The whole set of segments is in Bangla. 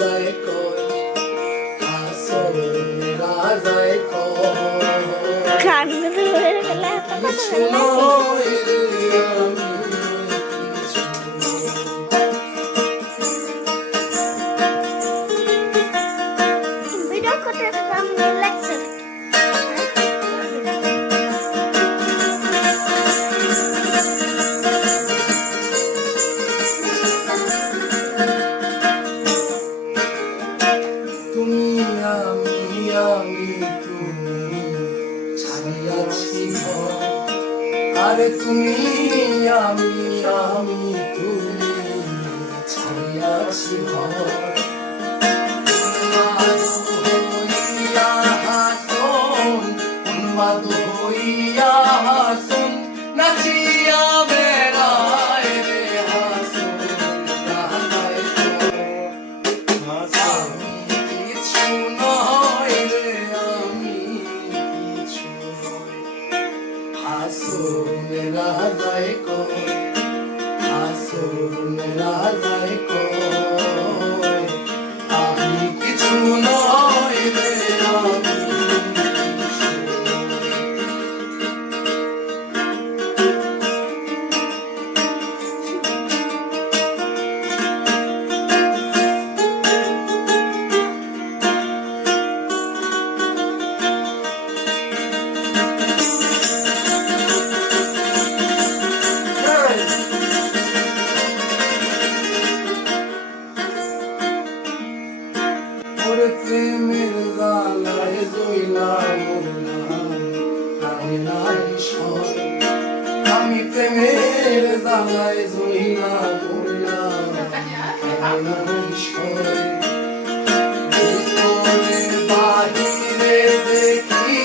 রাজায় কয় আসল রাজায় কয় গান ধরে গেলে এত কথা কিছু বলে নয় রে আমি ভিডিও করতে সামনে লাগছে তুমি আমি তুমি ছাড়িয়াছি ঘর আরে তুমি আমি তুমি ছাড়িয়াছি ঘর উন্মাদ হইয়া হাসুন নাচিয়া বেড়ায় রে হাসুন রাজায় আমি কিছু নয় রে আমি কিছু নয় হাসুন রাজায় কয় হাসুন রাজায় কয় আমি কিছু নয় রে আমি ওরে প্রেমের জালায় জইলা মরলাম প্রাণে নাই সর আমি প্রেমের জালায় জইলা মরলাম প্রাণে নাই সর ভিতরে বাহিরে দেখি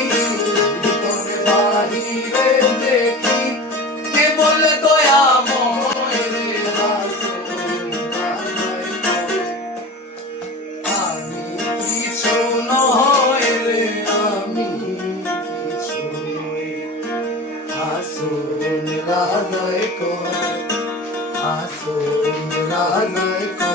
ভিতরে বাহিরে দেখি কে বলে দয়াময় রে হাসুন রাজায় কয় আমি কিছু নয় রে আমি কিছু নয় হাসুন রাজায় কয় হাসুন রাজায় কয়